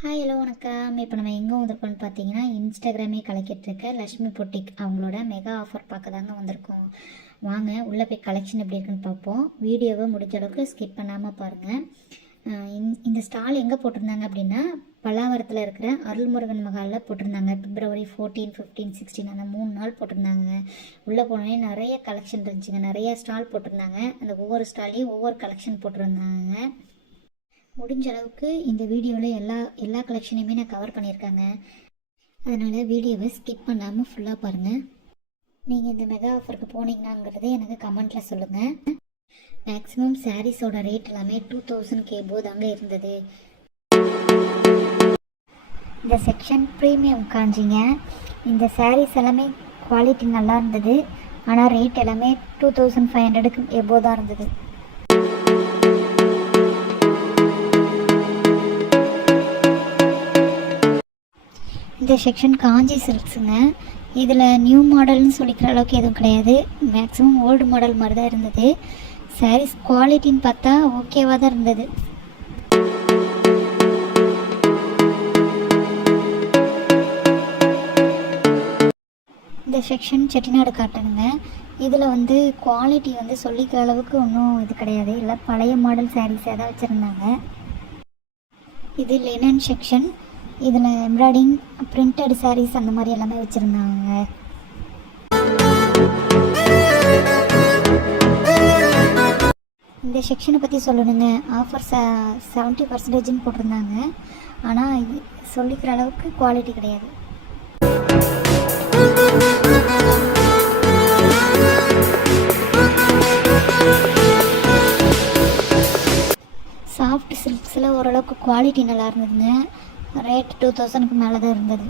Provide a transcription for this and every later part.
Hi hello வணக்கம். இப்போ நம்ம எங்கே வந்திருக்கோம்னு பார்த்தீங்கன்னா, இன்ஸ்டாகிராமே கலக்கிட்டுருக்க லக்ஷ்மி பொட்டிக் அவங்களோட மெகா ஆஃபர் பார்க்க தாங்க வந்திருக்கோம். வாங்க உள்ளே போய் கலெக்ஷன் எப்படி இருக்குன்னு பார்ப்போம். வீடியோவை முடிஞ்ச அளவுக்கு ஸ்கிப் பண்ணாமல் பாருங்கள். இந்த ஸ்டால் எங்கே போட்டிருந்தாங்க அப்படின்னா, பல்லாவரத்தில் இருக்கிற அருள்முருகன் மகாலில் போட்டிருந்தாங்க. பிப்ரவரி 14, 15, 16 அந்த 3 நாள் போட்டிருந்தாங்க. உள்ளே போனோடனே நிறைய கலெக்ஷன் இருந்துச்சுங்க. நிறைய ஸ்டால் போட்டிருந்தாங்க. அந்த ஒவ்வொரு ஸ்டால்லையும் ஒவ்வொரு கலெக்ஷன் போட்டிருந்தாங்க. முடிஞ்ச அளவுக்கு இந்த வீடியோவில் எல்லா கலெக்ஷனையுமே நான் கவர் பண்ணியிருக்கேங்க. அதனால் வீடியோவை ஸ்கிப் பண்ணாமல் ஃபுல்லாக பாருங்கள். நீங்கள் இந்த மெகா ஆஃபருக்கு போனீங்கன்னாங்கிறதே எனக்கு கமெண்ட்டில் சொல்லுங்கள். மேக்ஸிமம் சாரீஸோட ரேட் எல்லாமே 2000 கேபோ தாங்க இருந்தது. இந்த செக்ஷன் ப்ரீமியம் காஞ்சிங்க. இந்த சாரீஸ் எல்லாமே குவாலிட்டி நல்லா இருந்தது. ஆனால் ரேட் எல்லாமே 2500க்கு எபோ தான் இருந்தது. இந்த செக்ஷன் காஞ்சி சில்க்ஸுங்க. இதில் நியூ மாடல்னு சொல்லிக்கிற அளவுக்கு எதுவும் கிடையாது. மேக்ஸிமம் ஓல்டு மாடல் மாதிரி தான் இருந்தது. சாரீஸ் குவாலிட்டின்னு பார்த்தா ஓகேவாக தான் இருந்தது. இந்த செக்ஷன் செட்டிநாடு காட்டனுங்க. இதில் குவாலிட்டி சொல்லிக்கிற அளவுக்கு ஒன்றும் இது கிடையாது. இல்லை பழைய மாடல் சாரீஸாக தான் வச்சுருந்தாங்க. இது லினன் செக்ஷன். இதில் எம்ப்ராய்டிங் பிரிண்டட் சாரீஸ் அந்த மாதிரி எல்லாமே வச்சுருந்தாங்க. இந்த செக்ஷனை பற்றி சொல்லணுங்க. ஆஃபர் 70% போட்டிருந்தாங்க. ஆனால் சொல்லிக்கிற அளவுக்கு குவாலிட்டி கிடையாது. சாஃப்ட் சில்க்ஸில் ஓரளவுக்கு குவாலிட்டி நல்லா இருந்ததுங்க. ரேட் 2000க்கு மேலே தான் இருந்தது.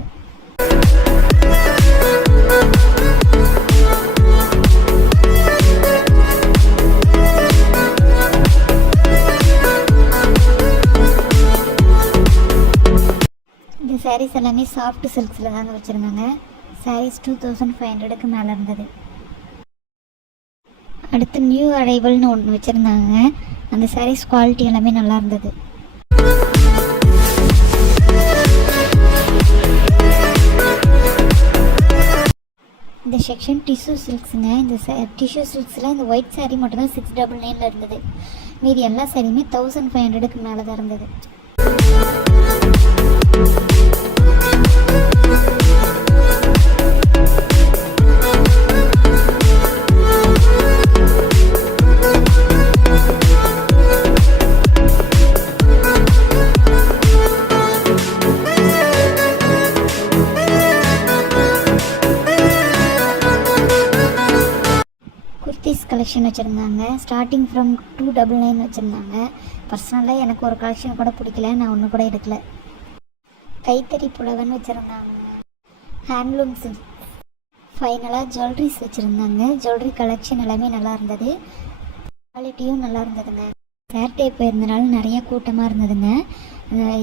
இந்த சாரீஸ் எல்லாமே சாஃப்ட் சில்க்ஸில் தாங்க வச்சுருந்தாங்க. சாரீஸ் 2500க்கு மேலே இருந்தது. அடுத்து நியூ அரைவல்னு ஒன்று வச்சுருந்தாங்க. அந்த சாரீஸ் குவாலிட்டி எல்லாமே நல்லா இருந்தது. இந்த செக்ஷன் டிஷ்யூ சில்க்ஸுங்க. இந்த டிஷ்யூ சில்க்ஸில் இந்த ஒயிட் சாரீ மட்டும்தான் 699 இருந்தது. மீதி எல்லா சாரியுமே 1500க்கு மேலே தான் இருந்தது. குர்த்திஸ் கலெக்ஷன் வச்சுருந்தாங்க. ஸ்டார்டிங் ஃப்ரம் 299 வச்சுருந்தாங்க. பர்சனலாக எனக்கு ஒரு கலெக்ஷன் கூட பிடிக்கல. நான் ஒன்று கூட எடுக்கல. கைத்தறி புடவைன்னு வச்சுருந்தாங்க. Handloom silk. ஃபைனலாக ஜுவல்லரிஸ் வச்சுருந்தாங்க. ஜுவல்லரி கலெக்ஷன் எல்லாமே நல்லா இருந்தது. குவாலிட்டியும் நல்லா இருந்ததுங்க. சாட்டர்டே போயிருந்தனால நிறைய கூட்டமாக இருந்ததுங்க.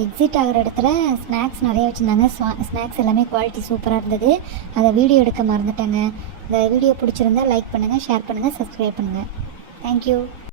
எக்ஸிட் ஆகிற இடத்துல ஸ்நாக்ஸ் நிறைய வச்சுருந்தாங்க. ஸ்நாக்ஸ் எல்லாமே குவாலிட்டி சூப்பராக இருந்தது. அதை வீடியோ எடுக்க மறந்துட்டேங்க. இந்த வீடியோ பிடிச்சிருந்தா லைக் பண்ணுங்கள், ஷேர் பண்ணுங்கள், சப்ஸ்கிரைப் பண்ணுங்கள். தேங்க்யூ.